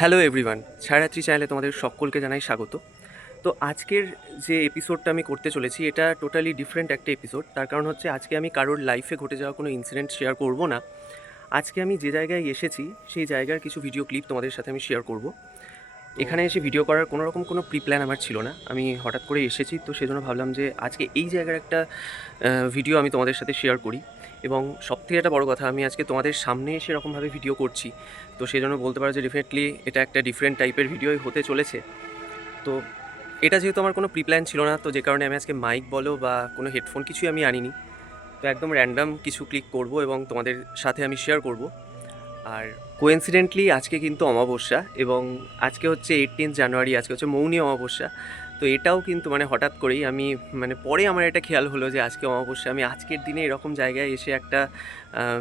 Hello everyone ছায়ারাত্রি চ্যানেলে তোমাদের সকলকে জানাই স্বাগত। তো আজকের যে এপিসোডটা আমি করতে চলেছি, এটা টোটালি ডিফারেন্ট একটা এপিসোড তার কারণ হচ্ছে আজকে আমি কারোর লাইফে ঘটে যাওয়া কোনো ইনসিডেন্ট শেয়ার করব না। আজকে আমি যে জায়গায় এসেছি, সেই জায়গার কিছু ভিডিও ক্লিপ তোমাদের সাথে আমি শেয়ার করব। এখানে এসে ভিডিও করার কোনো রকম কোনো প্রি প্ল্যান আমার ছিল না। আমি হঠাৎ করে এসেছি, তো সেজন্য ভাবলাম যে আজকে এই জায়গার একটা ভিডিও আমি তোমাদের সাথে শেয়ার করি। এবং সবথেকে একটা বড় কথা, আমি আজকে তোমাদের সামনে এসে এরকমভাবে ভিডিও করছি। তো সেই জন্য বলতে পারো যে ডেফিনেটলি এটা একটা ডিফারেন্ট টাইপের ভিডিওই হতে চলেছে। তো এটা যেহেতু আমার কোনো প্রিপ্ল্যান ছিল না, তো যে কারণে আমি আজকে মাইক বলো বা কোনো হেডফোন কিছুই আমি আনিনি। তো একদম র্যান্ডাম কিছু ক্লিক করব এবং তোমাদের সাথে আমি শেয়ার করব। আর কোয়েন্সিডেন্টলি আজকে কিন্তু অমাবস্যা এবং আজকে হচ্ছে এইটিন জানুয়ারি আজকে হচ্ছে মৌনী অমাবস্যা। তো এটাও কিন্তু মানে হঠাৎ করেই আমি মানে পরে আমার এটা খেয়াল হলো যে আজকে অমাবস্যা, আমি আজকের দিনে এরকম জায়গায় এসে একটা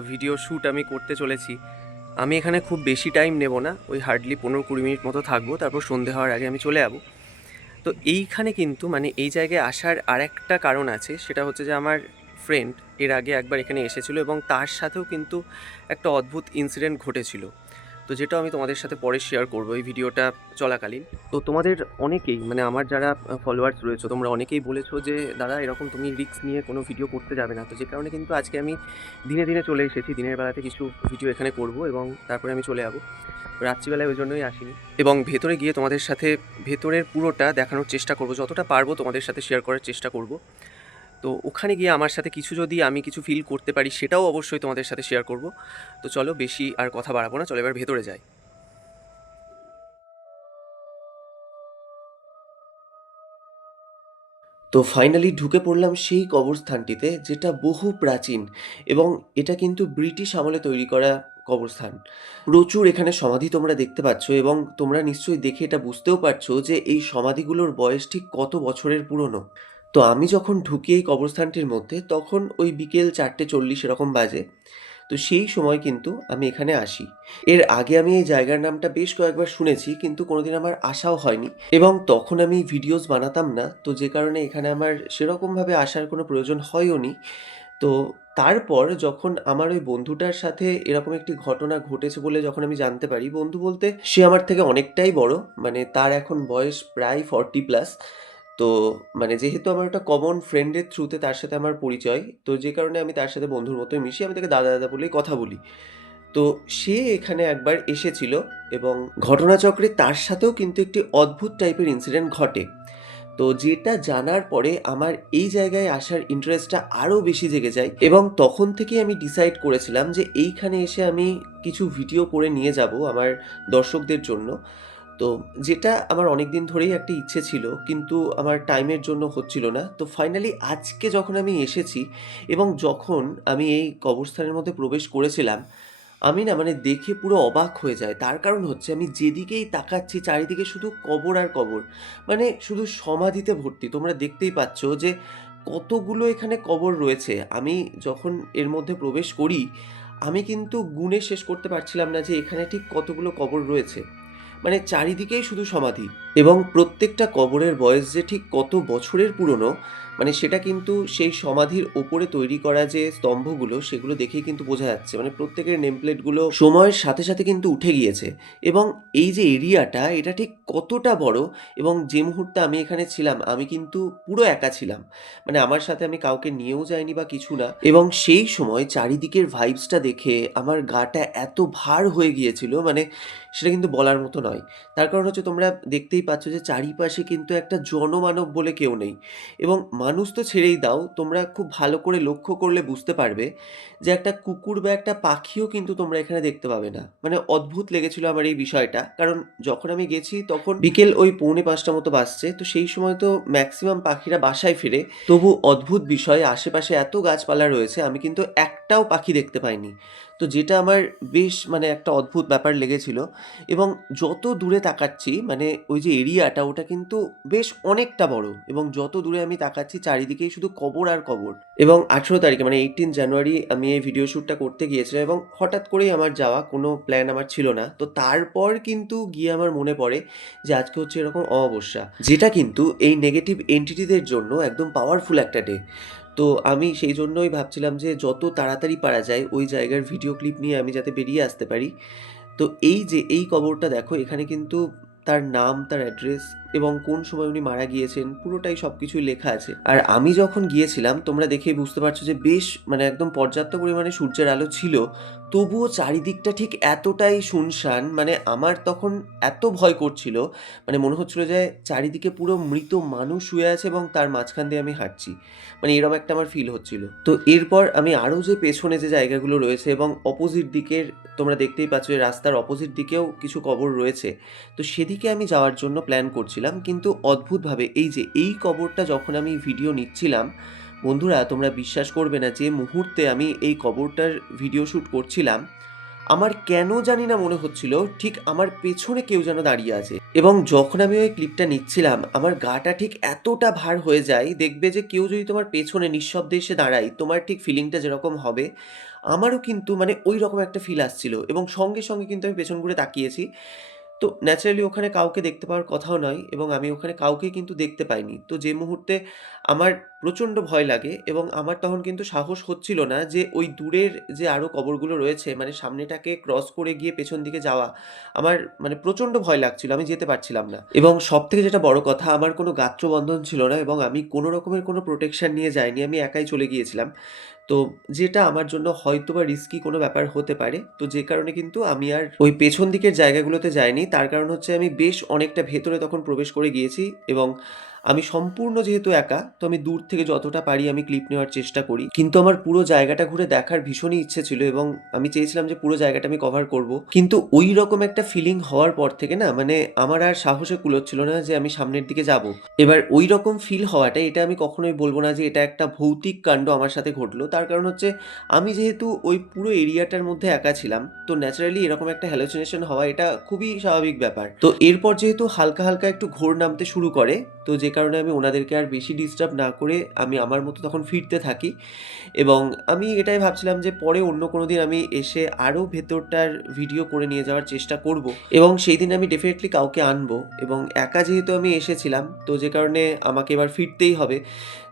ভিডিও শ্যুট আমি করতে চলেছি। আমি এখানে খুব বেশি টাইম নেব না, ওই হার্ডলি পনেরো কুড়ি মিনিট মতো থাকব, তারপর সন্ধে হওয়ার আগে আমি চলে যাব। তো এইখানে কিন্তু মানে এই জায়গায় আসার আরেকটা কারণ আছে, সেটা হচ্ছে যে আমার ফ্রেন্ড এর আগে একবার এখানে এসেছিল এবং তার সাথেও কিন্তু একটা অদ্ভুত ইনসিডেন্ট ঘটেছিল। তো যেটা আমি তোমাদের সাথে পরে শেয়ার করব, এই ভিডিওটা চলাকালীন। তো তোমাদের অনেকেই মানে আমার যারা ফলোয়ার্স রয়েছে, তোমরা অনেকেই বলেছ যে, দাদা, এরকম তুমি রিস্ক নিয়ে কোনো ভিডিও করতে যাবে না। তো যে কারণে কিন্তু আজকে আমি দিনে দিনে চলে এসেছি, দিনের বেলাতে কিছু ভিডিও এখানে করব এবং তারপরে আমি চলে যাব। রাত্রিবেলায় ওই জন্যই আসিনি। এবং ভেতরে গিয়ে তোমাদের সাথে, ভেতরের পুরোটা দেখানোর চেষ্টা করব, যতটা পারব তোমাদের সাথে শেয়ার করার চেষ্টা করব। তো ওখানে গিয়ে আমার সাথে কিছু যদি আমি কিছু ফিল করতে পারি, সেটাও অবশ্যই তোমাদের সাথে শেয়ার করব। তো চলো বেশি আর কথা বাড়াবো না, চলো এবার ভেতরে যাই। তো ফাইনালি ঢুকে পড়লাম সেই কবরস্থানটিতে, যেটা বহু প্রাচীন এবং এটা কিন্তু ব্রিটিশ আমলে তৈরি করা কবরস্থান। প্রচুর এখানে সমাধি তোমরা দেখতে পাচ্ছ এবং তোমরা নিশ্চয়ই দেখে এটা বুঝতেও পারছ যে এই সমাধিগুলোর বয়স ঠিক কত বছরের পুরনো। তো আমি যখন ঢুকি এই কবরস্থানটির মধ্যে, তখন ওই বিকেল চারটে চল্লিশ এরকম বাজে। তো সেই সময় কিন্তু আমি এখানে আসি। এর আগে আমি এই জায়গার নামটা বেশ কয়েকবার শুনেছি, কিন্তু কোনোদিন আমার আশাও হয়নি। এবং তখন আমি ভিডিওস বানাতাম না, তো যে কারণে এখানে আমার সেরকমভাবে আসার কোনো প্রয়োজন হয়ও নি। তো তারপর যখন আমার ওই বন্ধুটার সাথে এরকম একটি ঘটনা ঘটেছে বলে যখন আমি জানতে পারি, বন্ধু বলতে সে আমার থেকে অনেকটাই বড় মানে তার এখন বয়স প্রায় ফর্টি প্লাস তো মানে যেহেতু আমার একটা কমন ফ্রেন্ডের থ্রুতে তার সাথে আমার পরিচয়, তো যে কারণে আমি তার সাথে বন্ধুর মতোই মিশি, আমি তাকে দাদা দাদা বলেই কথা বলি। তো সে এখানে একবার এসেছিল এবং ঘটনাচক্রে তার সাথেও কিন্তু একটি অদ্ভুত টাইপের ইনসিডেন্ট ঘটে। তো যেটা জানার পরে আমার এই জায়গায় আসার ইন্টারেস্টটা আরও বেশি জেগে যায় এবং তখন থেকেই আমি ডিসাইড করেছিলাম যে এইখানে এসে আমি কিছু ভিডিও করে নিয়ে যাব আমার দর্শকদের জন্য। তো যেটা আমার অনেক দিন ধরেই একটা ইচ্ছে ছিল, কিন্তু আমার টাইমের জন্য হচ্ছিল না। তো ফাইনালি আজকে যখন আমি এসেছি এবং যখন আমি এই কবরস্থানের মধ্যে প্রবেশ করেছিলাম, আমি না মানে দেখে পুরো অবাক হয়ে যায়। তার কারণ হচ্ছে আমি যেদিকেই তাকাচ্ছি চারিদিকে শুধু কবর আর কবর। মানে শুধু সমাধিতে ভর্তি। তোমরা দেখতেই পাচ্ছ যে কতগুলো এখানে কবর রয়েছে। আমি যখন এর মধ্যে প্রবেশ করি, আমি কিন্তু গুণে শেষ করতে পারছিলাম না যে এখানে ঠিক কতগুলো কবর রয়েছে। মানে চারিদিকেই শুধু সমাধি এবং প্রত্যেকটা কবরের বয়স যে ঠিক কত বছরের পুরনো মানে সেটা কিন্তু সেই সমাধির ওপরে তৈরি করা যে স্তম্ভগুলো, সেগুলো দেখেই কিন্তু বোঝা যাচ্ছে। মানে প্রত্যেকের নেমপ্লেটগুলো সময়ের সাথে সাথে কিন্তু উঠে গিয়েছে। এবং এই যে এরিয়াটা, এটা ঠিক কতটা বড়? এবং যে মুহূর্তে আমি এখানে ছিলাম, আমি কিন্তু পুরো একা ছিলাম। মানে আমার সাথে আমি কাউকে নিয়েও যাইনি বা কিছু না। এবং সেই সময় চারিদিকের ভাইবসটা দেখে আমার গাটা এত ভার হয়ে গিয়েছিল মানে সেটা কিন্তু বলার মতো নয়। তার কারণ হচ্ছে তোমরা দেখতেই পাচ্ছ যে চারিপাশে কিন্তু একটা জনমানব বলে কেউ নেই। এবং মানুষ তো ছেড়েই দাও, তোমরা খুব ভালো করে লক্ষ্য করলে বুঝতে পারবে যে একটা কুকুর বা একটা পাখিও কিন্তু তোমরা এখানে দেখতে পাবে না। মানে অদ্ভুত লেগেছিল আমার এই বিষয়টা, কারণ যখন আমি গেছি তখন বিকেল ওই পৌনে পাঁচটা মতো বাসছে তো সেই সময় তো ম্যাক্সিমাম পাখিরা বাসায় ফিরে। তবু অদ্ভুত বিষয়, আশেপাশে এত গাছপালা রয়েছে, আমি কিন্তু একটাও পাখি দেখতে পাইনি। তো যেটা আমার বেশ মানে একটা অদ্ভুত ব্যাপার লেগেছিল এবং যত দূরে তাকাচ্ছি মানে ওই যে এরিয়াটা ওটা কিন্তু বেশ অনেকটা বড় এবং যত দূরে আমি তাকাচ্ছি চারিদিকেই শুধু কবর আর কবর এবং আঠেরো তারিখে মানে এইটিন জানুয়ারি আমি এই ভিডিও শ্যুটটা করতে গিয়েছিলাম এবং হঠাৎ করেই আমার যাওয়া কোনো প্ল্যান আমার ছিল না। তো তারপর কিন্তু গিয়ে আমার মনে পড়ে যে আজকে হচ্ছে এরকম অমাবস্যা, যেটা কিন্তু এই নেগেটিভ এন্টিটিদের জন্য একদম পাওয়ারফুল একটা ডে তো আমি সেই জন্যই ভাবছিলাম যে যত তাড়াতাড়ি পারা যায় ওই জায়গার ভিডিও ক্লিপ নিয়ে আমি যাতে বেরিয়ে আসতে পারি। তো এই যে এই কবরটা দেখো, এখানে কিন্তু তার নাম, তার অ্যাড্রেস এবং কোন সময় উনি মারা গিয়েছেন, পুরোটাই সব কিছুই লেখা আছে। আর আমি যখন গিয়েছিলাম, তোমরা দেখেই বুঝতে পারছ যে বেশ মানে একদম পর্যাপ্ত পরিমাণে সূর্যের আলো ছিল। তবুও চারিদিকটা ঠিক এতটাই শুনশান মানে আমার তখন এত ভয় করছিল মানে মনে হচ্ছিল যে চারিদিকে পুরো মৃত মানুষ শুয়ে আছে এবং তার মাঝখান দিয়ে আমি হাঁটছি। মানে এরকম একটা আমার ফিল হচ্ছিল। তো এরপর আমি আরও যে পেছনে যে জায়গাগুলো রয়েছে এবং অপোজিট দিকের, তোমরা দেখতেই পাচ্ছ রাস্তার অপোজিট দিকেও কিছু কবর রয়েছে। তো সেদিকে আমি যাওয়ার জন্য প্ল্যান করছিলাম। কিন্তু অদ্ভুতভাবে এই যে এই কবরটা যখন আমি ভিডিও নিচ্ছিলাম, বন্ধুরা তোমরা বিশ্বাস করবে না যে মুহূর্তে আমি এই কবরটার ভিডিও শ্যুট করছিলাম, আমার কেন জানি না মনে হচ্ছিল, ঠিক আমার পেছনে কেউ যেন দাঁড়িয়ে আছে। এবং যখন আমি ওই ক্লিপটা নিচ্ছিলাম, আমার গাটা ঠিক এতটা ভার হয়ে যায়, দেখবে যে কেউ যদি তোমার পেছনে নিঃশব্দে এসে দাঁড়ায়, তোমার ঠিক ফিলিংটা যেরকম হবে, আমারও কিন্তু মানে ওই রকম একটা ফিল আসছিল। এবং সঙ্গে সঙ্গে কিন্তু আমি পেছন ঘুরে তাকিয়েছি। তো ন্যাচারালি ওখানে কাউকে দেখতে পাওয়ার কথাও নয় এবং আমি ওখানে কাউকে কিন্তু দেখতে পাইনি। তো যে মুহূর্তে আমার প্রচণ্ড ভয় লাগে এবং আমার তখন কিন্তু সাহস হচ্ছিল না যে ওই দূরের যে আরও কবরগুলো রয়েছে মানে সামনেটাকে ক্রস করে গিয়ে পেছন দিকে যাওয়া, আমার মানে প্রচণ্ড ভয় লাগছিল, আমি যেতে পারছিলাম না। এবং সব থেকে যেটা বড় কথা, আমার কোনো গাত্রবন্ধন ছিল না এবং আমি কোনো রকমের কোনো প্রোটেকশন নিয়ে যাইনি, আমি একাই চলে গিয়েছিলাম। তো যেটা আমার জন্য হয়তো বা রিস্কি কোনো ব্যাপার হতে পারে, তো যে কারণে কিন্তু আমি আর ওই পেছন দিকের জায়গাগুলোতে যাইনি, তার কারণ হচ্ছে আমি বেশ অনেকটা ভেতরে তখন প্রবেশ করে গিয়েছি এবং আমি সম্পূর্ণ যেহেতু একা, তো আমি দূর থেকে যতটা পারি আমি ক্লিপ নেওয়ার চেষ্টা করি। কিন্তু আমার পুরো জায়গাটা ঘুরে দেখার ভীষণই ইচ্ছে ছিল এবং আমি চেয়েছিলাম যে পুরো জায়গাটা আমি কভার করব। কিন্তু ওই রকম একটা ফিলিং হওয়ার পর থেকে না মানে আমার আর সাহসে কুলোচ্ছিল না যে আমি সামনের দিকে যাব। এবার ওই রকম ফিল হওয়াটা, এটা আমি কখনোই বলব না যে এটা একটা ভৌতিক কাণ্ড আমার সাথে ঘটলো। তার কারণ হচ্ছে, আমি যেহেতু ওই পুরো এরিয়াটার মধ্যে একা ছিলাম, তো ন্যাচারালি এরকম একটা হ্যালোসিনেশন হওয়া এটা খুবই স্বাভাবিক ব্যাপার। তো এরপর যেহেতু হালকা হালকা একটু ঘোর নামতে শুরু করে, তো যে কারণে আমি ওনাদেরকে আর বেশি ডিস্টার্ব না করে আমি আমার মতো তখন ফিরতে থাকি। এবং আমি এটাই ভাবছিলাম যে পরে অন্য কোনো দিন আমি এসে আরও ভেতরটার ভিডিও করে নিয়ে যাওয়ার চেষ্টা করব। এবং সেই দিন আমি ডেফিনেটলি কাউকে আনব এবং একা যেহেতু আমি এসেছিলাম, তো যে কারণে আমাকে এবার ফিরতেই হবে।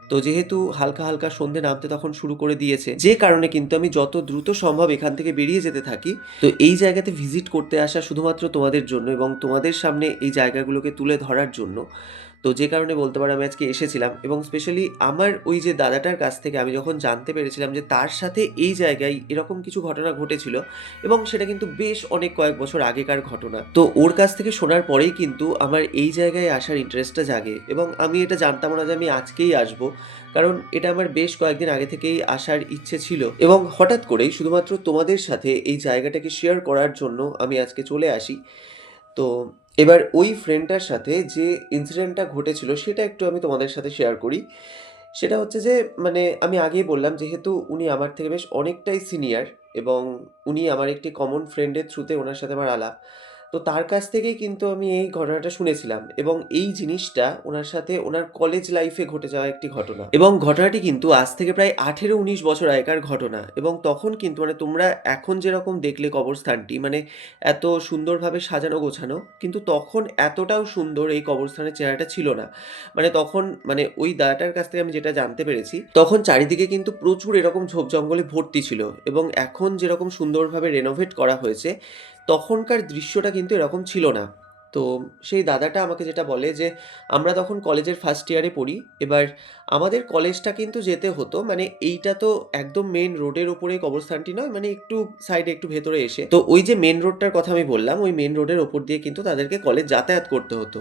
তো যেহেতু হালকা হালকা সন্ধে নামতে তখন শুরু করে দিয়েছে, যে কারণে কিন্তু আমি যত দ্রুত সম্ভব এখান থেকে বেরিয়ে যেতে থাকি। তো এই জায়গাতে ভিজিট করতে আসা শুধুমাত্র তোমাদের জন্য এবং তোমাদের সামনে এই জায়গাগুলোকে তুলে ধরার জন্য। তো যে কারণে বলতে পারো আমি আজকে এসেছিলাম এবং স্পেশালি আমার ওই যে দাদাটার কাছ থেকে আমি যখন জানতে পেরেছিলাম যে তার সাথে এই জায়গায় এরকম কিছু ঘটনা ঘটেছিল এবং সেটা কিন্তু বেশ অনেক কয়েক বছর আগেকার ঘটনা। তো ওর কাছ থেকে শোনার পরেই কিন্তু আমার এই জায়গায় আসার ইন্টারেস্টটা জাগে এবং আমি এটা জানতাম না যে আমি আজকেই আসব, কারণ এটা আমার বেশ কয়েকদিন আগে থেকেই আসার ইচ্ছে ছিল এবং হঠাৎ করেই শুধুমাত্র তোমাদের সাথে এই জায়গাটাকে শেয়ার করার জন্য আমি আজকে চলে আসি। তো এবার ওই ফ্রেন্ডটার সাথে যে ইনসিডেন্টটা ঘটেছিল, সেটা একটু আমি তোমাদের সাথে শেয়ার করি। সেটা হচ্ছে যে মানে আমি আগেই বললাম, যেহেতু উনি আমার থেকে বেশ অনেকটাই সিনিয়র এবং উনি আমার একটি কমন ফ্রেন্ডের থ্রুতে ওনার সাথে আমার আলাপ। তো তার কাছ থেকেই কিন্তু আমি এই ঘটনাটা শুনেছিলাম এবং এই জিনিসটা ওনার সাথে ওনার কলেজ লাইফে ঘটে যাওয়া একটি ঘটনা। এবং ঘটনাটি কিন্তু আজ থেকে প্রায় আঠেরো উনিশ বছর আগেকার ঘটনা এবং তখন কিন্তু মানে তোমরা এখন যেরকম দেখলে কবরস্থানটি মানে এত সুন্দরভাবে সাজানো গোছানো কিন্তু তখন এতটাও সুন্দর এই কবরস্থানের চেহারাটা ছিল না। মানে তখন মানে ওই দাদাটার কাছ থেকে আমি যেটা জানতে পেরেছি, তখন চারিদিকে কিন্তু প্রচুর এরকম ঝোপ জঙ্গলে ভর্তি ছিল এবং এখন যেরকম সুন্দরভাবে রেনোভেট করা হয়েছে তখনকার দৃশ্যটা কিন্তু এরকম ছিল না। তো সেই দাদাটা আমাকে যেটা বলে যে, আমরা তখন কলেজের ফার্স্ট ইয়ারে পড়ি, এবার আমাদের কলেজটা কিন্তু যেতে হতো মানে এইটা তো একদম মেন রোডের ওপরে কবরস্থানটি নয় মানে একটু সাইডে একটু ভেতরে এসে। তো ওই যে মেন রোডটার কথা আমি বললাম, ওই মেন রোডের ওপর দিয়ে কিন্তু তাদেরকে কলেজ যাতায়াত করতে হতো।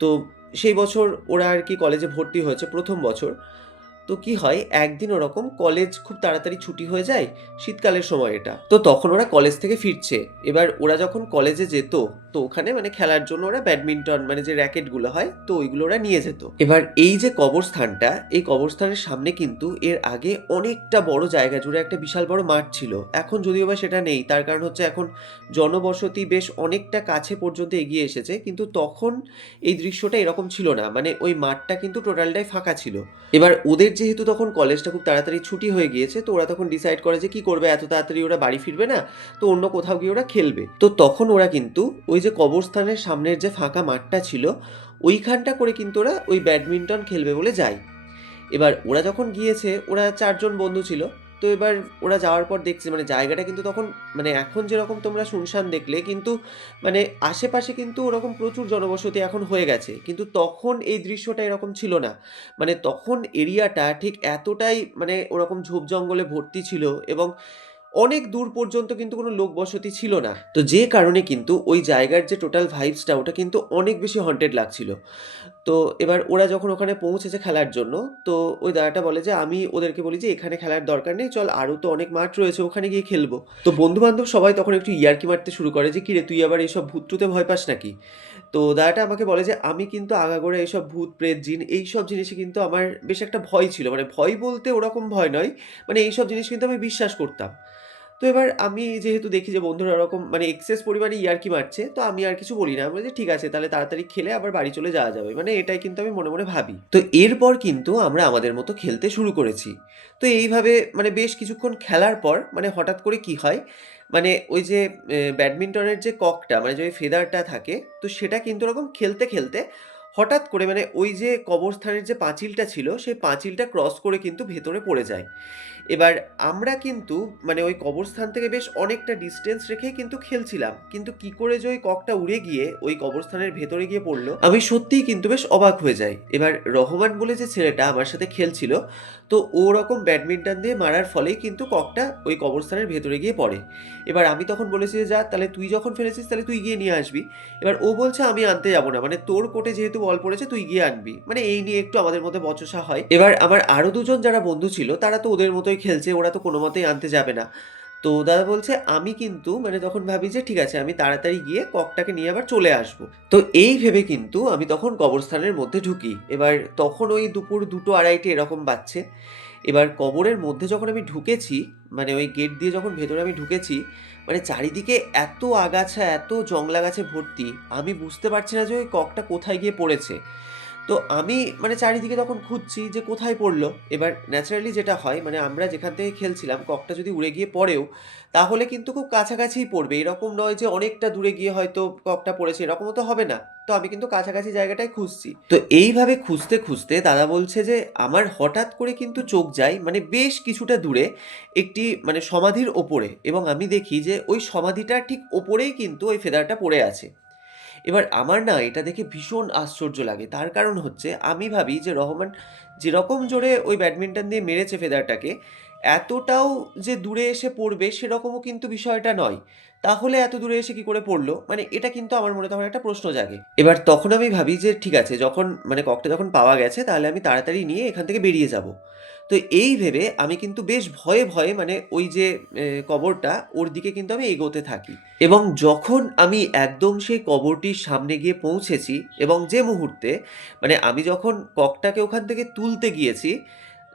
তো সেই বছর ওরা আর কি কলেজে ভর্তি হয়েছে, প্রথম বছর। তো কি হয়? একদিন ওরকম কলেজ খুব তাড়াতাড়ি ছুটি হয়ে যায়, শীতকালের সময় এটা। তো তখন ওরা কলেজ থেকে ফিরছে। এবার ওরা যখন কলেজে যেত, তো ওখানে মানে খেলার জন্য ওরা ব্যাডমিন্টন মানে যে র্যাকেটগুলো হয়, তো ওইগুলো ওরা নিয়ে যেত। এবার এই যে কবরস্থানটা, এই কবরস্থানের সামনে কিন্তু এর আগে অনেকটা বড় জায়গা জুড়ে একটা বিশাল বড় মাঠ ছিল। এখন যদিও বা সেটা নেই, তার কারণ হচ্ছে এখন জনবসতি বেশ অনেকটা কাছে পর্যন্ত এগিয়ে এসেছে, কিন্তু তখন এই দৃশ্যটা এরকম ছিল না। মানে ওই মাঠটা কিন্তু টোটালটাই ফাঁকা ছিল। এবার ওদের যেহেতু তখন কলেজটা খুব তাড়াতাড়ি ছুটি হয়ে গিয়েছে, তো ওরা তখন ডিসাইড করে যে কি করবে, এত তাড়াতাড়ি ওরা বাড়ি ফিরবে না, তো অন্য কোথাও গিয়ে ওরা খেলবে। তো তখন ওরা কিন্তু ওই যে কবরস্থানের সামনের যে ফাঁকা মাঠটা ছিল, ওইখানটা করে কিন্তু ওরা ওই ব্যাডমিন্টন খেলবে বলে যায়। এবার ওরা যখন গিয়েছে, ওরা চারজন বন্ধু ছিল তো এবার ওরা যাওয়ার পর দেখছি মানে জায়গাটা কিন্তু তখন মানে এখন যেরকম তোমরা শুনশান দেখলে, কিন্তু মানে আশেপাশে কিন্তু ওরকম প্রচুর জনবসতি এখন হয়ে গেছে। কিন্তু তখন এই দৃশ্যটা এরকম ছিল না। মানে তখন এরিয়াটা ঠিক এতটাই মানে ওরকম ঝোপ জঙ্গলে ভর্তি ছিল এবং অনেক দূর পর্যন্ত কিন্তু কোনো লোক বসতি ছিল না। তো যে কারণে কিন্তু ওই জায়গার যে টোটাল ভাইবসটা ওটা কিন্তু অনেক বেশি হন্টেড লাগছিল। তো এবার ওরা যখন ওখানে পৌঁছেছে খেলার জন্য, তো ওই দাদাটা বলে যে, আমি ওদেরকে বলি যে, এখানে খেলার দরকার নেই, চল আরও তো অনেক মাঠ রয়েছে, ওখানে গিয়ে খেলব। তো বন্ধু বান্ধব সবাই তখন একটু ইয়ার্কি মারতে শুরু করে যে কিরে তুই আবার এইসব ভূতটুতে ভয় পাস নাকি? তো দাদাটা আমাকে বলে যে, আমি কিন্তু আগাগোড়া এইসব ভূত, প্রেত, জিন, এইসব জিনিসে কিন্তু আমার বেশ একটা ভয় ছিল। মানে ভয় বলতে ওরকম ভয় নয় মানে এইসব জিনিস কিন্তু আমি বিশ্বাস করতাম। তো এবার আমি যেহেতু দেখি যে বন্ধুরা ওরকম মানে এক্সেস পরিমাণে ইয়ার্কি মারছে, তো আমি আর কিছু বলি না। আমি যে ঠিক আছে, তাহলে তাড়াতাড়ি খেলে আবার বাড়ি চলে যাওয়া যাবে। মানে এটাই কিন্তু আমি মনে মনে ভাবি। তো এরপর কিন্তু আমরা আমাদের মতো খেলতে শুরু করেছি। তো এইভাবে মানে বেশ কিছুক্ষণ খেলার পর মানে হঠাৎ করে কি হয়? মানে ওই যে ব্যাডমিন্টনের যে ককটা মানে যে ফেদারটা থাকে, তো সেটা কিন্তু ওরকম খেলতে খেলতে হঠাৎ করে মানে ওই যে কবরস্থানের যে পাঁচিলটা ছিল, সেই পাঁচিলটা ক্রস করে কিন্তু ভেতরে পড়ে যায়। এবার আমরা কিন্তু মানে ওই কবরস্থান থেকে বেশ অনেকটা ডিস্টেন্স রেখে কিন্তু খেলছিলাম। কিন্তু কি করে যে ওই ককটা উড়ে গিয়ে ওই কবরস্থানের ভেতরে গিয়ে পড়ল, আমি সত্যিই কিন্তু বেশ অবাক হয়ে যাই। এবার রহমান বলে যে ছেলেটা আমার সাথে খেলছিল তো ওরকম ব্যাডমিন্টন দিয়ে মারার ফলেই কিন্তু ককটা ওই কবরস্থানের ভেতরে গিয়ে পড়ে। এবার আমি তখন বলেছি যে, যা, তাহলে তুই যখন ফেলেছিস, তাহলে তুই গিয়ে নিয়ে আসবি। এবার ও বলছে, আমি আনতে যাব না। মানে তোর কোটে যেহেতু বল পড়েছে, তুই গিয়ে আনবি। মানে এই নিয়ে একটু আমাদের মধ্যে বচসা হয়। এবার আমার আরও দুজন যারা বন্ধু ছিল, তারা তো ওদের মতোই খেলছে, ওরা তো কোনো মতেই আনতে যাবে না। তো দাদা বলছে, আমি কিন্তু মানে তখন ভাবি যে ঠিক আছে, আমি তাড়াতাড়ি গিয়ে ককটাকে নিয়ে আবার চলে আসব। তো এই ভেবে কিন্তু আমি তখন কবরস্থানের মধ্যে ঢুকি। এবার তখন ওই দুপুর দুটো আড়াইটে এরকম বাজছে। এবার কবরের মধ্যে যখন আমি ঢুকেছি মানে ওই গেট দিয়ে যখন ভেতরে আমি ঢুকেছি মানে চারিদিকে এত আগাছা, এত জংলা গাছে ভর্তি, আমি বুঝতে পারছি না যে ওই ককটা কোথায় গিয়ে পড়েছে। তো আমি মানে চারিদিকে তখন খুঁজছি যে কোথায় পড়ল। এবার ন্যাচারালি যেটা হয় মানে আমরা যেখান থেকে খেলছিলাম, ককটা যদি উড়ে গিয়ে পড়েও, তাহলে কিন্তু খুব কাছাকাছিই পড়বে। এরকম নয় যে অনেকটা দূরে গিয়ে হয়তো ককটা পড়েছে, এরকমও তো হবে না। তো আমি কিন্তু কাছাকাছি জায়গাটায় খুঁজছি। তো এইভাবে খুঁজতে খুঁজতে দাদা বলছে যে, আমার হঠাৎ করে কিন্তু চোখ যায় মানে বেশ কিছুটা দূরে, একটি মানে সমাধির ওপরে। এবং আমি দেখি যে ওই সমাধিটার ঠিক ওপরেই কিন্তু ওই ফেদারটা পড়ে আছে। এবার আমার না এটা দেখে ভীষণ আশ্চর্য লাগে। তার কারণ হচ্ছে, আমি ভাবি যে রহমান যেরকম জোরে ওই ব্যাডমিন্টন দিয়ে মেরেছে ফেদারটাকে এতটাও যে দূরে এসে পড়বে সেরকমও কিন্তু বিষয়টা নয়। তাহলে এত দূরে এসে কি করে পড়ল? মানে এটা কিন্তু আমার মনে তখন একটা প্রশ্ন জাগে। এবার তখন আমি ভাবি যে ঠিক আছে, যখন মানে ককটা যখন পাওয়া গেছে, তাহলে আমি তাড়াতাড়ি নিয়ে এখান থেকে বেরিয়ে যাব। তো এই ভেবে আমি কিন্তু বেশ ভয়ে ভয়ে মানে ওই যে কবরটা ওর দিকে কিন্তু আমি এগোতে থাকি। এবং যখন আমি একদম সেই কবরটির সামনে গিয়ে পৌঁছেছি এবং যে মুহূর্তে মানে আমি যখন ককটাকে ওখান থেকে তুলতে গিয়েছি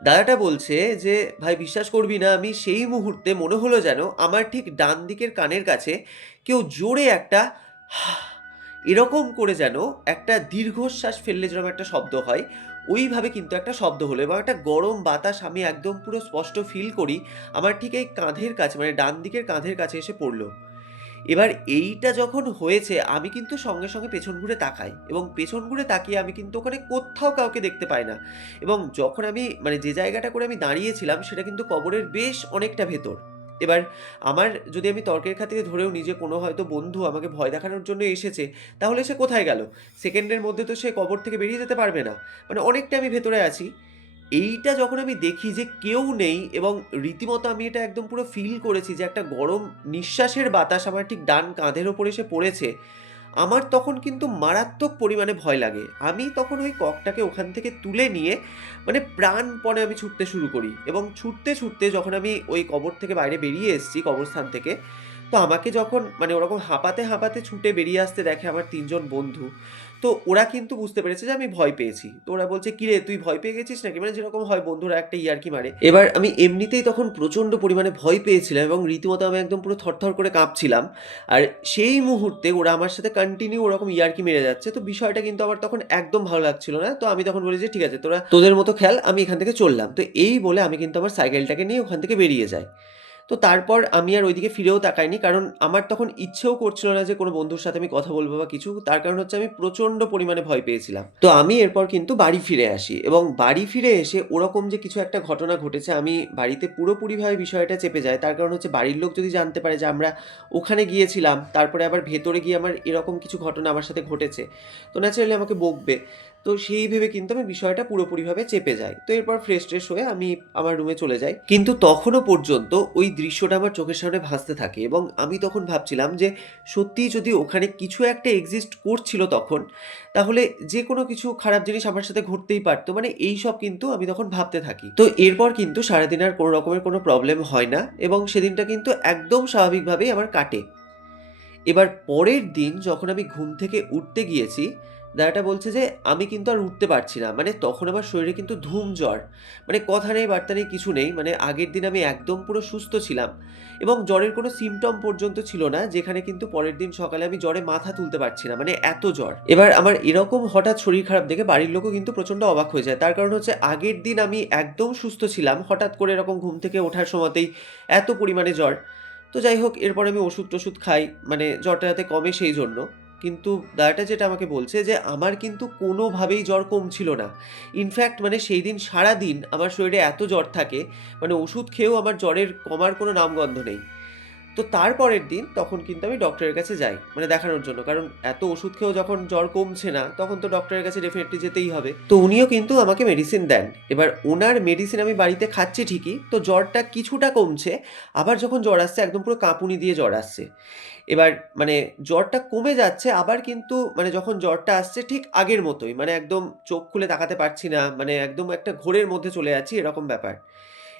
দাদাটা বলছে যে, ভাই, বিশ্বাস করবি না, আমি সেই মুহূর্তে মনে হলো যেন আমার ঠিক ডান দিকের কানের কাছে কেউ জোরে একটা এরকম করে যেন একটা দীর্ঘশ্বাস ফেললে যেরকম একটা শব্দ হয়, ওইভাবে কিন্তু একটা শব্দ হলো এবং একটা গরম বাতাস আমি একদম পুরো স্পষ্ট ফিল করি। আমার ঠিক এই কাঁধের কাছে মানে ডান দিকের কাঁধের কাছে এসে পড়ল। এবার এইটা যখন হয়েছে, আমি কিন্তু সঙ্গে সঙ্গে পেছন ঘুরে তাকাই এবং পেছন ঘুরে তাকিয়ে আমি কিন্তু ওখানে কোথাও কাউকে দেখতে পাই না। এবং যখন আমি মানে যে জায়গাটা করে আমি দাঁড়িয়েছিলাম, সেটা কিন্তু কবরের বেশ অনেকটা ভেতর। এবার আমার যদি আমি তর্কের খাতিরে ধরেও নিজে কোনো হয়তো বন্ধু আমাকে ভয় দেখানোর জন্য এসেছে, তাহলে সে কোথায় গেল? সেকেন্ডের মধ্যে তো সে কবর থেকে বেরিয়ে যেতে পারবে না। মানে অনেকটা আমি ভেতরে আছি। এইটা যখন আমি দেখি যে কেউ নেই এবং রীতিমতো আমি এটা একদম পুরো ফিল করেছি যে একটা গরম নিঃশ্বাসের বাতাস আমার ঠিক ডান কাঁধের ওপর এসে পড়েছে, আমার তখন কিন্তু মারাত্মক পরিমাণে ভয় লাগে। আমি তখন ওই ককটাকে ওখান থেকে তুলে নিয়ে মানে প্রাণপণে আমি ছুটতে শুরু করি এবং ছুটতে ছুটতে যখন আমি ওই কবর থেকে বাইরে বেরিয়ে এসেছি কবরস্থান থেকে, তো আমাকে যখন মানে ওরকম হাঁপাতে হাঁপাতে ছুটে বেরিয়ে আসতে দেখে আমার তিনজন বন্ধু তো ওরা কিন্তু বুঝতে পেরেছে যে আমি ভয় পেয়েছি। তো ওরা বলছে, কিরে, তুই ভয় পেয়ে গেছিস নাকি? মানে যেরকম হয় বন্ধুরা একটা ইয়ার্কি মারে। এবার আমি এমনিতেই তখন প্রচণ্ড পরিমাণে ভয় পেয়েছিলাম এবং রীতিমতো আমি একদম পুরো থরথর করে কাঁপছিলাম। আর সেই মুহূর্তে ওরা আমার সাথে কন্টিনিউ ওরকম ইয়ার্কি মেরে যাচ্ছে। তো বিষয়টা কিন্তু আমার তখন একদম ভালো লাগছিল না। তো আমি তখন বলি যে, ঠিক আছে, তোরা তোদের মতো খেয়াল আমি এখান থেকে চললাম। তো এই বলে আমি কিন্তু আমার সাইকেলটাকে নিয়ে ওখান থেকে বেরিয়ে যাই। তো তারপর আমি আর ওইদিকে ফিরেও তাকাইনি, কারণ আমার তখন ইচ্ছেও করছিল না যে কোনো বন্ধুর সাথে আমি কথা বলব বা কিছু, তার কারণ হচ্ছে আমি প্রচণ্ড পরিমাণে ভয় পেয়েছিলাম। তো আমি এরপর কিন্তু বাড়ি ফিরে আসি এবং বাড়ি ফিরে এসে ওরকম যে কিছু একটা ঘটনা ঘটেছে, আমি বাড়িতে পুরোপুরিভাবে বিষয়টা চেপে যায়, তার কারণ হচ্ছে বাড়ির লোক যদি জানতে পারে যে আমরা ওখানে গিয়েছিলাম, তারপরে আবার ভেতরে গিয়ে আমার এরকম কিছু ঘটনা আমার সাথে ঘটেছে, তো ন্যাচারালি আমাকে বকবে। তো সেই ভেবে কিন্তু আমি বিষয়টা পুরোপুরিভাবে চেপে যাই। তো এরপর ফ্রেশ ট্রেশ হয়ে আমি আমার রুমে চলে যাই। কিন্তু তখনও পর্যন্ত ওই দৃশ্যটা আমার চোখের সামনে ভাসতে থাকে এবং আমি তখন ভাবছিলাম যে সত্যিই যদি ওখানে কিছু একটা এক্সিস্ট করছিল তখন, তাহলে যে কোনো কিছু খারাপ জিনিস আমার সাথে ঘটতেই পারতো। মানে এই সব কিন্তু আমি তখন ভাবতে থাকি। তো এরপর কিন্তু সারাদিন আর কোনো রকমের কোনো প্রবলেম হয় না এবং সেদিনটা কিন্তু একদম স্বাভাবিকভাবেই আমার কাটে। এবার পরের দিন যখন আমি ঘুম থেকে উঠতে গিয়েছি, দাদাটা বলছে যে, আমি কিন্তু আর উঠতে পারছি না। মানে তখন আমার শরীরে কিন্তু ধুম জ্বর। মানে কথা নেই, বার্তা নেই, কিছু নেই। মানে আগের দিন আমি একদম পুরো সুস্থ ছিলাম। এবং জ্বরের কোনো সিমটম পর্যন্ত ছিল না, যেখানে কিন্তু পরের দিন সকালে আমি জ্বরে মাথা তুলতে পারছি না। মানে এত জ্বর। এবার আমার এরকম হঠাৎ শরীর খারাপ দেখে বাড়ির লোকও কিন্তু প্রচণ্ড অবাক হয়ে যায়। তার কারণ হচ্ছে আগের দিন আমি একদম সুস্থ ছিলাম, হঠাৎ করে এরকম ঘুম থেকে ওঠার সময়তেই এত পরিমাণে জ্বর। তো যাই হোক, এরপর আমি ওষুধ টষুধ খাই মানে জ্বরটা যাতে কমে সেই জন্য। কিন্তু দাদাটা যেটা আমাকে বলছে যে, আমার কিন্তু কোনোভাবেই জ্বর কমছিল না। ইনফ্যাক্ট মানে সেই দিন সারা দিন আমার শরীরে এত জ্বর থাকে মানে ওষুধ খেয়েও আমার জ্বরের কমার কোনো নামগন্ধ নেই। তো তারপরের দিন তখন কিন্তু আমি ডক্টরের কাছে যাই মানে দেখানোর জন্য। কারণ এত ওষুধ খেয়েও যখন জ্বর কমছে না, তখন তো ডক্টরের কাছে ডেফিনেটলি যেতেই হবে। তো উনিও কিন্তু আমাকে মেডিসিন দেন। এবার ওনার মেডিসিন আমি বাড়িতে খাচ্ছি ঠিকই, তো জ্বরটা কিছুটা কমছে, আবার যখন জ্বর আসছে, একদম পুরো কাঁপুনি দিয়ে জ্বর আসছে। এবার মানে জ্বরটা কমে যাচ্ছে, আবার কিন্তু মানে যখন জ্বরটা আসছে ঠিক আগের মতোই মানে একদম চোখ খুলে তাকাতে পারছি না মানে একদম একটা ঘোরের মধ্যে চলে যাচ্ছি, এরকম ব্যাপার।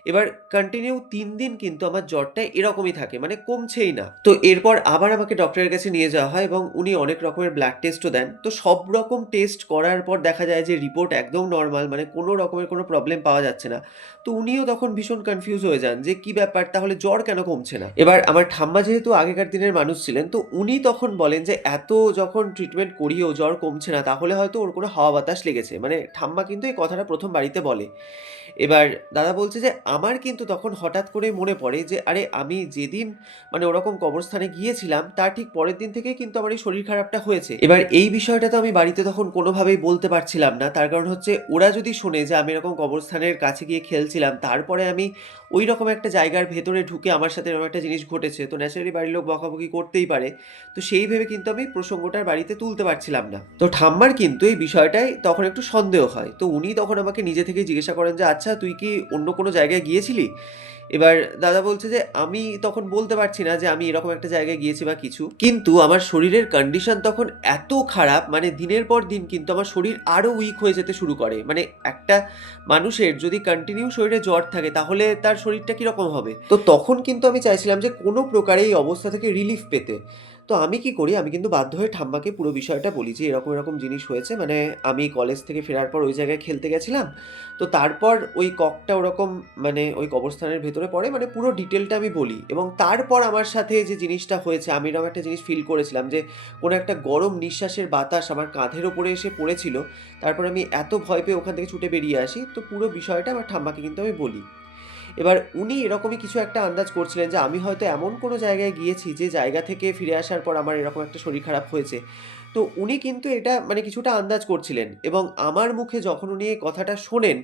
এবার কন্টিনিউ তিন দিন কিন্তু আমার জ্বরটা এরকমই থাকে মানে কমছেই না। তো এরপর আবার আমাকে ডক্টরের কাছে নিয়ে যাওয়া হয় এবং উনি অনেক রকমের ব্লাড টেস্টও দেন। তো সব রকম টেস্ট করার পর দেখা যায় যে রিপোর্ট একদম নর্মাল মানে কোনো রকমের কোনো প্রবলেম পাওয়া যাচ্ছে না। তো উনিও তখন ভীষণ কনফিউজ হয়ে যান যে কি ব্যাপার, তাহলে জ্বর কেন কমছে না? এবার আমার ঠাম্মা যেহেতু আগেকার দিনের মানুষ ছিলেন, তো উনি তখন বলেন যে এত যখন ট্রিটমেন্ট করিয়েও জ্বর কমছে না, তাহলে হয়তো ওর কোনো হাওয়া বাতাস লেগেছে। মানে ঠাম্মা কিন্তু এই কথাটা প্রথম বাড়িতে বলে। এবার দাদা বলছে যে আমার কিন্তু তখন হঠাৎ করে মনে পড়ে যে, আরে, আমি যেদিন মানে ওরকম কবরস্থানে গিয়েছিলাম, তার ঠিক পরের দিন থেকেই কিন্তু আমার এই শরীর খারাপটা হয়েছে। এবার এই বিষয়টা তো আমি বাড়িতে তখন কোনোভাবেই বলতে পারছিলাম না। তার কারণ হচ্ছে, ওরা যদি শোনে যে, আমি এরকম কবরস্থানের কাছে গিয়ে খেলছিলাম, তারপরে আমি ওই রকম একটা জায়গার ভেতরে ঢুকে আমার সাথে এরকম একটা জিনিস ঘটেছে। তো ন্যাচারালি বাড়ির লোক বকাবকি করতেই পারে। তো সেই ভেবে কিন্তু আমি প্রসঙ্গটার বাড়িতে তুলতে পারছিলাম না। তো ঠাম্মার কিন্তু এই বিষয়টাই তখন একটু সন্দেহ হয়। তো উনি তখন আমাকে নিজে থেকে জিজ্ঞাসা করেন যে আচ্ছা তুই কি অন্য কোনো জায়গায় গিয়েছিলি? এবার দাদা বলছে যে, আমি তখন বলতে পারছি না যে, আমি এরকম একটা জায়গায় গিয়েছি বা কিছু। কিন্তু আমার শরীরের কন্ডিশন তখন এত খারাপ মানে দিনের পর দিন কিন্তু আমার শরীর আরও উইক হয়ে যেতে শুরু করে। মানে একটা মানুষের যদি কন্টিনিউ শরীরে জ্বর থাকে, তাহলে তার শরীরটা কীরকম হবে? তো তখন কিন্তু আমি চাইছিলাম যে, কোনো প্রকারে এই অবস্থা থেকে রিলিফ পেতে। তো আমি কি করি? আমি কিন্তু বাধ্য হয়ে ঠাম্মাকে পুরো বিষয়টা বলি যে, এরকম এরকম জিনিস হয়েছে। মানে আমি কলেজ থেকে ফেরার পর ওই জায়গায় খেলতে গেছিলাম। তো তারপর ওই ককটা ওরকম মানে ওই কবরস্থানের ভেতরে পড়ে। মানে পুরো ডিটেলটা আমি বলি। এবং তারপর আমার সাথে যে জিনিসটা হয়েছে, আমি এরকম একটা জিনিস ফিল করেছিলাম যে, কোনো একটা গরম নিঃশ্বাসের বাতাস আমার কাঁধের ওপরে এসে পড়েছিল। তারপর আমি এত ভয় পেয়ে ওখান থেকে ছুটে বেরিয়ে আসি। তো পুরো বিষয়টা আমার ঠাম্মাকে কিন্তু আমি বলি। এবার উনি এরকমই কিছু একটা আন্দাজ করছিলেন যে আমি হয়তো এমন কোনো জায়গায় গিয়েছি যে জায়গা থেকে ফিরে আসার পর আমার এরকম একটা শরীর খারাপ হয়েছে। তো উনি কিন্তু এটা মানে কিছুটা আন্দাজ করছিলেন এবং আমার মুখে যখন উনি এই কথাটা শোনেন,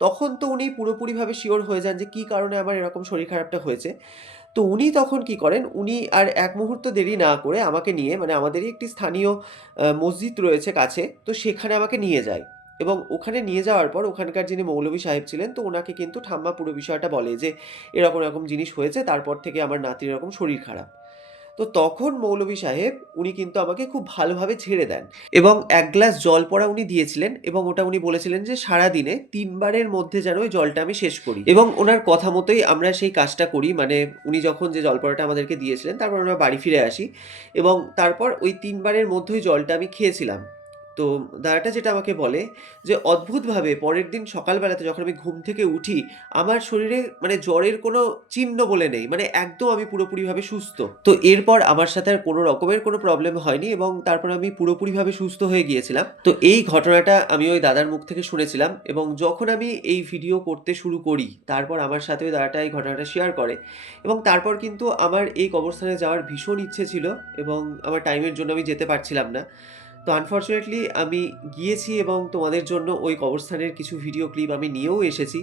তখন তো উনি পুরোপুরিভাবে শিওর হয়ে যান যে কী কারণে আমার এরকম শরীর খারাপটা হয়েছে। তো উনি তখন কি করেন, উনি আর এক মুহূর্ত দেরি না করে আমাকে নিয়ে মানে আমাদেরই একটি স্থানীয় মসজিদ রয়েছে কাছে, তো সেখানে আমাকে নিয়ে যায়। এবং ওখানে নিয়ে যাওয়ার পর ওখানকার যিনি মৌলভী সাহেব ছিলেন, তো ওনাকে কিন্তু ঠাম্মা পুরো বিষয়টা বলে যে, এরকম এরকম জিনিস হয়েছে, তারপর থেকে আমার নাতির এরকম শরীর খারাপ। তো তখন মৌলভী সাহেব, উনি কিন্তু আমাকে খুব ভালোভাবে ছেড়ে দেন এবং এক গ্লাস জল পড়া উনি দিয়েছিলেন এবং ওটা উনি বলেছিলেন যে সারা দিনে তিনবারের মধ্যে যেন ওই জলটা আমি শেষ করি। এবং ওনার কথা মতোই আমরা সেই কাজটা করি মানে উনি যখন যে জল পড়াটা আমাদেরকে দিয়েছিলেন, তারপর আমরা বাড়ি ফিরে আসি এবং তারপর ওই তিনবারের মধ্যেই জলটা আমি খেয়েছিলাম। তো দাদাটা যেটা আমাকে বলে যে, অদ্ভুতভাবে পরের দিন সকালবেলাতে যখন আমি ঘুম থেকে উঠি, আমার শরীরে মানে জ্বরের কোনো চিহ্ন বলে নেই। মানে একদম আমি পুরোপুরিভাবে সুস্থ। তো এরপর আমার সাথে আর কোনো রকমের কোনো প্রবলেম হয়নি এবং তারপর আমি পুরোপুরিভাবে সুস্থ হয়ে গিয়েছিলাম। তো এই ঘটনাটা আমি ওই দাদার মুখ থেকে শুনেছিলাম এবং যখন আমি এই ভিডিও করতে শুরু করি, তারপর আমার সাথে ওই দাদাটা এই ঘটনাটা শেয়ার করে এবং তারপর কিন্তু আমার এই কবরস্থানে যাওয়ার ভীষণ ইচ্ছে ছিল এবং আমার টাইমের জন্য আমি যেতে পারছিলাম না। তো আনফর্চুনেটলি আমি গিয়েছি এবং তোমাদের জন্য ওই কবরস্থানের কিছু ভিডিও ক্লিপ আমি নিয়েও এসেছি।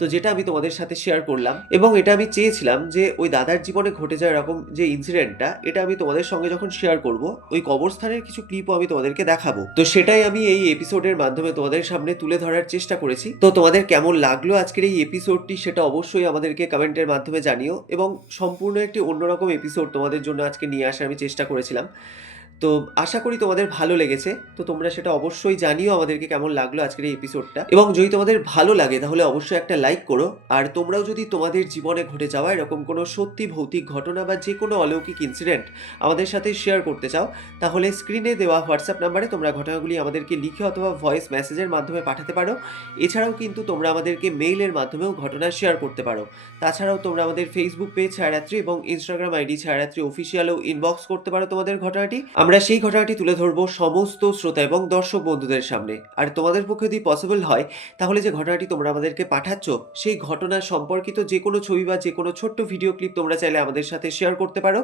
তো যেটা আমি তোমাদের সাথে শেয়ার করলাম এবং এটা আমি চেয়েছিলাম যে ওই দাদার জীবনে ঘটে যাওয়া এরকম যে ইনসিডেন্টটা এটা আমি তোমাদের সঙ্গে যখন শেয়ার করব, ওই কবরস্থানের কিছু ক্লিপও আমি তোমাদেরকে দেখাবো। তো সেটাই আমি এই এপিসোডের মাধ্যমে তোমাদের সামনে তুলে ধরার চেষ্টা করেছি। তো তোমাদের কেমন লাগল আজকের এই এপিসোডটি সেটা অবশ্যই আমাদেরকে কমেন্টের মাধ্যমে জানিও এবং সম্পূর্ণ একটি অন্যরকম এপিসোড তোমাদের জন্য আজকে নিয়ে আসার আমি চেষ্টা করেছিলাম। তো আশা করি তোমাদের ভালো লেগেছে। তো তোমরা সেটা অবশ্যই জানিও আমাদেরকে কেমন লাগল আজকের এই এপিসোডটা এবং যদি তোমাদের ভালো লাগে, তাহলে অবশ্যই একটা লাইক করো। আর তোমরাও যদি তোমাদের জীবনে ঘটে যাওয়া এরকম কোনো সত্যি ভৌতিক ঘটনা বা যে কোনো অলৌকিক ইনসিডেন্ট আমাদের সাথে শেয়ার করতে চাও, তাহলে স্ক্রিনে দেওয়া হোয়াটসঅ্যাপ নাম্বারে তোমরা ঘটনাগুলি আমাদেরকে লিখে অথবা ভয়েস মেসেজের মাধ্যমে পাঠাতে পারো। এছাড়াও কিন্তু তোমরা আমাদেরকে মেইলের মাধ্যমেও ঘটনা শেয়ার করতে পারো। তাছাড়াও তোমরা আমাদের ফেসবুক পেজ ছায়ারাত্রি এবং ইনস্টাগ্রাম আইডি ছায়ারাত্রি অফিসিয়ালও ইনবক্স করতে পারো তোমাদের ঘটনাটি। আমরা সেই ঘটনাটি তুলে ধরবো সমস্ত শ্রোতা এবং দর্শক বন্ধুদের সামনে। আর তোমাদের পক্ষে যদি পসিবল হয়, তাহলে যে ঘটনাটি তোমরা আমাদেরকে পাঠাচ্ছ, সেই ঘটনা সম্পর্কিত যে কোনো ছবি বা যে কোনো ছোট্ট ভিডিও ক্লিপ তোমরা চাইলে আমাদের সাথে শেয়ার করতে পারো।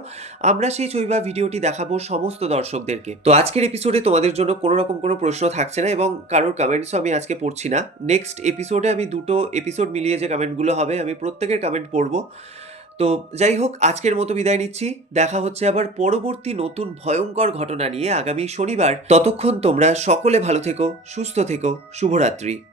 আমরা সেই ছবি বা ভিডিওটি দেখাবো সমস্ত দর্শকদেরকে। তো আজকের এপিসোডে তোমাদের জন্য কোনো রকম কোনো প্রশ্ন থাকছে না এবং কারোর কমেন্টসও আমি আজকে পড়ছি না। নেক্সট এপিসোডে আমি দুটো এপিসোড মিলিয়ে যে কমেন্টগুলো হবে, আমি প্রত্যেকের কমেন্ট পড়ব। তো যাই হোক, আজকের মতো বিদায় নিচ্ছি। দেখা হচ্ছে আবার পরবর্তী নতুন ভয়ঙ্কর ঘটনা নিয়ে আগামী শনিবার। ততক্ষণ তোমরা সকলে ভালো থেকো, সুস্থ থেকো, শুভরাত্রি।